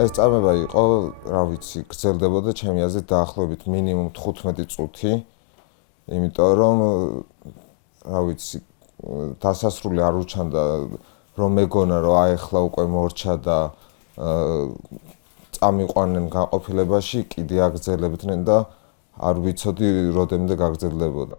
ეს წამება იყო, რა ვიცი, გრძელდებოდა ჩემი აზრით დაახლოებით მინიმუმ 15 წუთი, იმიტომ რომ რა ვიცი, დასასრული არ უჩანდა, რომ მეგონა რომ ახლა უკვე მორჩა და წამიყვანენ განყოფილებაში, კიდე აგრძელებდნენ და არ ვიცოდი როდემდე გაგრძელდებოდა.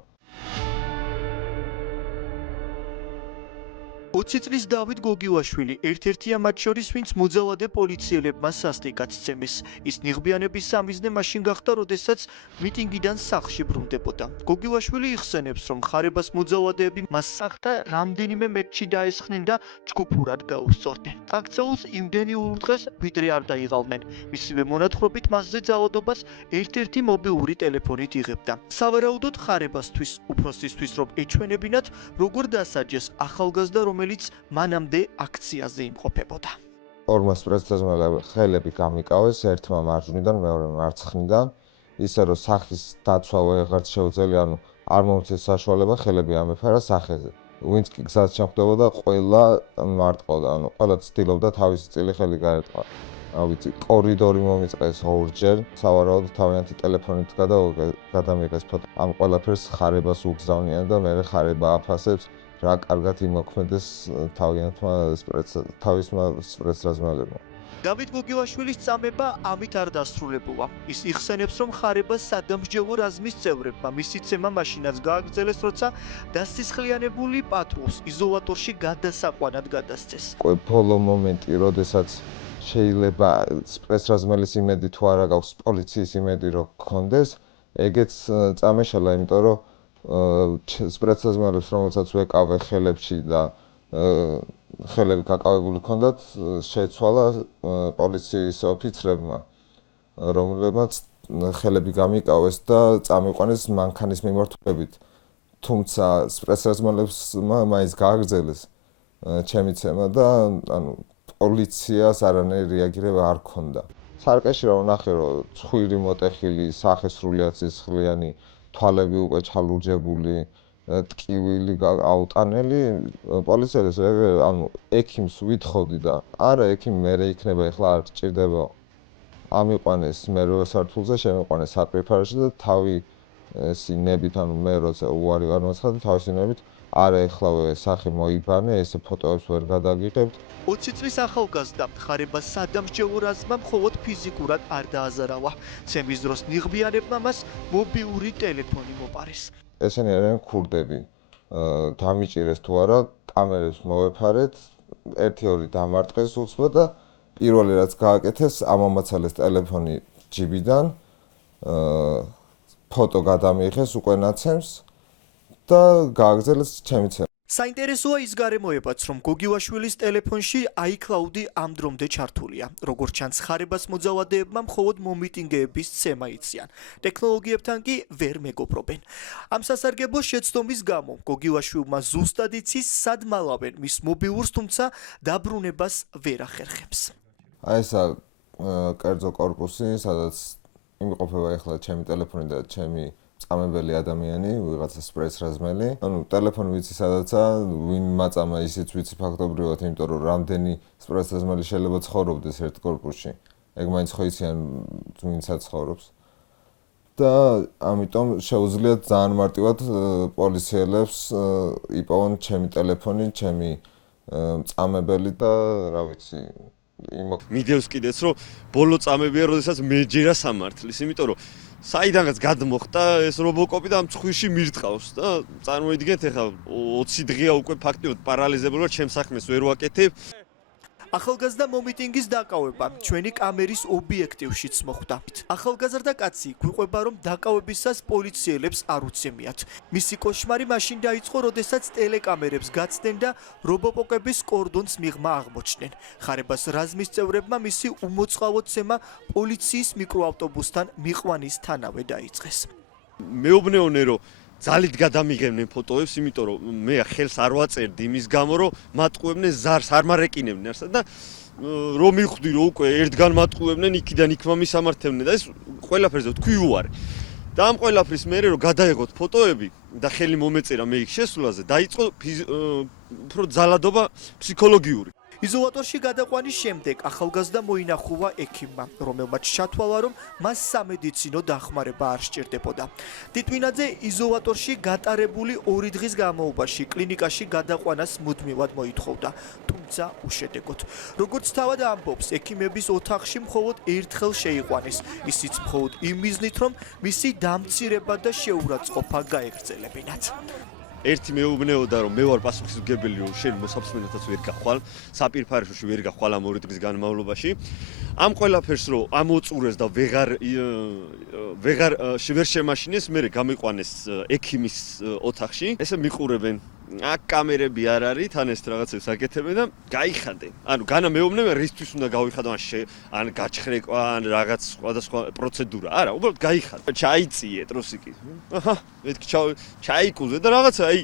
20 წლის დავით გოგივაშვილი ერთ-ერთია მათ შორის, ვინც მოძალადე პოლიციელებმა სასტიკად სცემეს. ის ნიღბიანების სამიზნე მაშინ გახდა, როდესაც მიტინგიდან სახლში ბრუნდებოდა. გოგივაშვილი იხსენებს, რომ ხარებას მოძალადეები მას სახლთა რამდენიმე მეტრში დაესხნენ და ჯგუფურად გაუსწორდნენ. აქცეულს იმდენი ურდღეს ვიდრე არ დაიღალნენ. მისივე მონათხრობით მასზე ძალადობას ერთ-ერთი მობილური ტელეფონით იღებდა. სავარაუდოდ ხარებასთვის, უფროსისთვის რომ ეჩვენებინათ, როგორ დასაჯეს ახალგაზრდა, რომელიც მანამდე აქციაზე იმყოფებოდა. ორმა სპეცდაზმელმა ხელები გამიკავეს, ერთმა მარჯვნიდან, მეორემ მარცხნიდან, ისე რომ სახის დაცვა ვეღარც შეუძლია, ანუ არ მომწეს საშუალება ხელები ამეფარა სახეზე. ვინც კი გზად შემხვდებოდა, ყველა მარტყოდა, ანუ ყველა ცდილობდა თავისი წილი ხელი გაეტყვა. რა ვიცი, კორიდორი მომიწყეს ორჯერ, სავარაუდოდ თავიანთი ტელეფონით გადამიღეს ფოტო. ამ ყველაფერს ხარებას უგზავნიან და მე ხარება აფასებს, რა კარგად იმოქმედეს თავისმა სპეცდაზმელებმა. დავით გოგივაშვილის წამება ამით არ დასრულებულა. ის იხსენებს, რომ ხარებას სადამსჯელო რაზმის წევრებმა მისი ცემა მაშინაც გააგრძელეს, როცა დასისხლიანებული პატრულს იზოლატორში გადასაყვანად გადასცეს. ბოლო მომენტი, როდესაც შეიძლება სპეცდაზმელის იმედი თუ არა გაქვს, პოლიციის იმედი რო გქონდეს, ეგეც წამეშალა, იმიტომ რომ სპეცდაზმელებს, რომელსაც ვეკავე ხელებში და ხელები გაკავებული ჰქონდათ, შეცვალა პოლიციის ოფიცრებმა, რომლებმაც ხელები გამიკავეს და წამიყვანეს მანქანის მიმართულებით. თუმცა სპეცდაზმელებმა მაინც გააგრძელეს ჩემი ცემა და ანუ პოლიციას არანაირი რეაგირება არ ჰქონდა. სარკეში რა ვნახე, რომ ცხვირი მოტეხილი, სახე სრულიად სისხლიანი, თვალები უკვე ჩალურჯებული, ტკივილი აუტანელი, პოლიციელებს ანუ ექიმს ვითხოვდი და არა ექიმი მერე იქნება, ეხლა არ გჭირდება. ამიყვანეს მერვე სართულზე, შემიყვანეს საკრიფარში და თავისი ნებით, ანუ მე როცა უარი განვაცხადე, თავისი ნებით არა ეხლავე სახე მოიბანე, ესე ფოტოებს ვერ გადაგიღებთ. 20 წლის ახალგაზრდა ხარებას სადამსჯელო რაზმმა მხოლოდ ფიზიკურად არ დააზარავა. ცემის დროს ნიღბიანებმა მას მობილური ტელეფონი მოპარეს. ესენი არიან ქურდები. დამიჭირეს თუ არა, კამერებს მოვეფარეთ, 1-2 დამარტყეს უცბად და პირველი რაც გააკეთეს, ამომაცალეს ტელეფონი ჯიბიდან, ფოტო გადამიღეს უკვე ნაცემს და გააგრძელეს ჩემი ცემა. საინტერესოა ის გარემოებაც, რომ გოგივაშვილის ტელეფონში iCloud-ი ამ დრომდე ჩართულია. როგორც ჩანს, ხარებას მოძალადეებმა მხოლოდ მომიტინგეების ცემა იციან. ტექნოლოგიებთან კი ვერ მეგობრობენ. ამ სასარგებლო შეცდომის გამო გოგივაშვილმა ზუსტად იცის, სად მალავენ მის მობილურს, თუმცა დაბრუნებას ვერ ახერხებს. აი ესა კერძო კორპუსი, სადაც იმყოფება ახლა ჩემი ტელეფონი და ჩემი წამებელი ადამიანი, ვიღაცა სპეცდაზმელი. ანუ ტელეფონი ვიცი სადაცა, ვინ მაწამა ისიც ვიცი ფაქტობრივად, იმიტომ რომ რამდენი სპეცდაზმელი შეიძლება ცხოვრობდეს ერთ კორპუსში. ეგ მაინც ხო იციან ვინცაც ცხოვრობს. და ამიტომ შეუძლიათ ძალიან მარტივად პოლიციელებს იპოვონ ჩემი ტელეფონი, ჩემი წამებელი და რა ვიცი, მიდევს კიდეც, რომ ბოლო წამებია, როდესაც მეჯერა სამართლის, იმიტომ რომ საიდანაც გადმოხდა ეს რობოკოპი და ამ ცხვირში მირტყავს და წარმოიდგინეთ, ეხლა 20 დღეა უკვე ფაქტიურად პარალიზებული ვარ, ჩემს საქმეს ვერ ვაკეთებ. ახალგაზრდა მომიტინგის დაკავება ჩვენი კამერის ობიექტივშიც მოხვდა. ახალგაზრდა კაცი გვიყვება, რომ დაკავებისას პოლიციელებს არ უცემიათ. მისი კოშმარი მაშინ დაიწყო, როდესაც ტელეკამერებს გაცდნენ და რობოკოპების კორდონს მიღმა აღმოჩნდნენ. ხარებას რაზმის წევრებმა მისი უმოწყალო ცემა პოლიციის მიკროავტობუსთან მიყვანისთანავე დაიწყეს. მეუბნეონე, რომ ძალით გადამიღებდნენ ფოტოებს, იმიტომ რომ მე ხელს არ ვაწერდი იმის გამო, რომ მატყუებდნენ ზარს, არ მარეკინებდნენ არსად და რომ მივხვდი, რომ უკვე ერთგან მატყუებდნენ, იქიდან იქ მომისამართებდნენ და ეს ყველაფერზე თქვი უარი. და ამ ყველაფრის მერე რომ გადაეღოთ ფოტოები და ხელი მომეწერა მე იქ შესვლაზე, დაიწყო უფრო ძალადობა ფსიქოლოგიური. იზოლატორში გადაყვანის შემდეგ ახალგაზრდა მოინახულა ექიმმა, რომელმაც ჩათვალა, რომ მას სამედიცინო დახმარება არ სჭირდებოდა. ტიტვინაძე იზოლატორში გატარებული 2 დღის განმავლობაში კლინიკაში გადაყვანას მუდმივად მოითხოვდა, თუმცა უშედეგოდ. როგორც თავად ამბობს, ექიმების ოთახში მხოლოდ ერთხელ შეიყვანეს, ისიც მხოლოდ იმ მიზნით, რომ მისი დამცირება და შეურაცხყოფა გაეგრძელებინათ. ერთი მეუბნეოდა რომ მე ვარ პასუხისმგებელი რომ შენ მოსაფრთხოებათაც ვერ გახვალ საპირფარეშოში ვერ გახვალ ამ 2 დღის განმავლობაში ამ ყველაფერს რომ ამოწურეს და ვეღარ ვერ შემაშინეს მე გამიყვანეს ექიმის ოთახში ესე მიყურებენ აქ კამერები არ არის თან ეს რაღაცებს აკეთებენ და გაიხადენ ანუ განა მეუბნებიან რისთვის უნდა გავიხადო ან გაჩხრეკვა ან რაღაც სხვადასხვა პროცედურა არა უბრალოდ გაიხადე ჩაიწიე ტრუსიკი აჰა მეთქი ჩაიკუზე და რაღაცა აი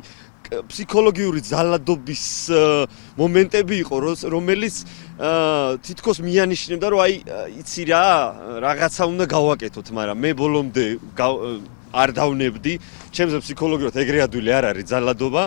ფსიქოლოგიური ძალადობის მომენტები იყო რომელიც თითქოს მიანიშნებდა რომ აი იცი რა რაღაცა უნდა გავაკეთოთ მაგრამ მე ბოლომდე არ დავნებდი ჩემზე ფსიქოლოგიურად ეგრე ადვილი არ არის ძალადობა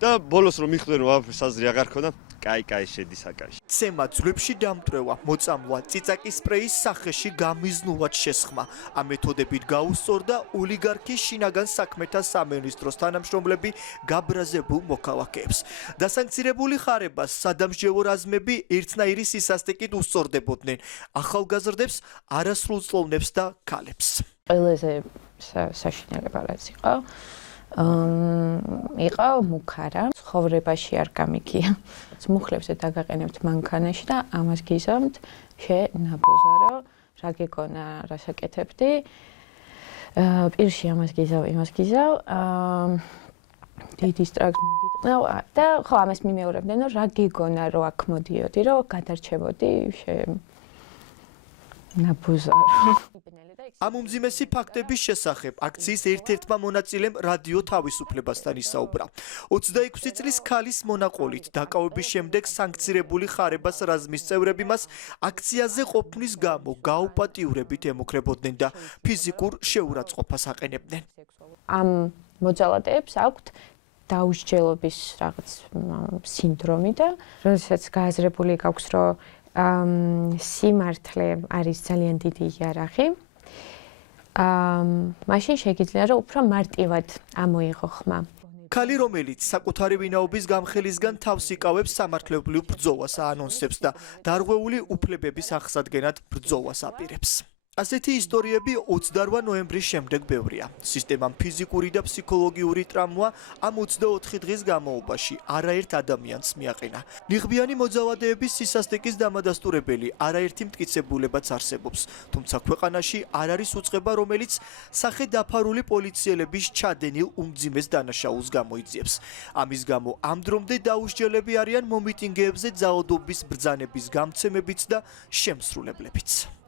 და ბოლოს რომ მიხვდნენ რომ აღფრს აზრი აღარ ქონდა კაი შედის აკაში ცემა ძვლებში დამტვრევა მოწამვლა წიწაკის სპრეის სახეში გამიზნულად შესხმა ამ მეთოდებით გაუსწორდა ოლიგარქის შინაგან საქმეთა სამინისტროს თანამშრომლები გაბრაზებულ მოქალაქეებს დასანქცირებული ხარებას სადამსჯელო რაზმები ერთნაირი სისასტიკით უსწორდებოდნენ ახალგაზრდებს არასრულწლოვნებს და ქალებს ყველაზე საშინელება რაც იყო მუქარა ცხოვრებაში არ გამიგია მუხლებზე დაგაყენებთ მანქანაში და ამას გიზამთ შენაბოზარო რა გეკონა რასაკეთებდი პირში ამას გიზავ იმას გიზავ დიდი სტრაგს მოგიტყნავ და ხო ამას მიმეორებდნენ რომ რა გეგონა რომ აქ მოდიოდი რომ გადარჩებოდი ნაბოზარო ამ უმძიმესი ფაქტების შესახებ აქციის ერთ-ერთმა მონაწილემ რადიო თავისუფლებასთან ისაუბრა. 26 წლის ქალის მონაყოლით დაკავების შემდეგ სანქცირებული ხარებას რაზმის წევრები მას აქციაზე ყოფნის გამო გაუპატიურებით ემუქრებოდნენ და ფიზიკურ შეურაცხყოფას აყენებდნენ. ამ მოძალადეებს აქვთ დაუსჯელობის რაღაც სინდრომი და როდესაც გააზრებული გაქვს რომ სიმართლე არის ძალიან დიდი იარაღი მაშინ შეგიძლია რომ უფრო მარტივად ამოიღო ხმა. ქალი რომელიც საკუთარი ვინაობის გამხელისგან თავს იკავებს სამართლებრივ ბრძოლას აანონსებს და დარღვეული უფლებების აღსადგენად ბრძოლას აპირებს. ასეთი ისტორიები 28 ნოემბრის შემდეგ ბევრია. სისტემამ ფიზიკური და ფსიქოლოგიური ტრამვა ამ 24 დღის განმავლობაში არაერთ ადამიანს მიაყენა. ნიღბიანი მოძალადეების სისასტიკის დამადასტურებელი არაერთი მტკიცებულებაც არსებობს, თუმცა ქვეყანაში არ არის უწყება, რომელიც სახელდაფარული პოლიციელების ჩადენილ უმძიმეს დანაშაულს გამოიძიებს. ამის გამო ამ დრომდე დაუსჯელები არიან მომიტინგეებზე ძალადობის ბრძანების გამცემებიც და შემსრულებლებიც.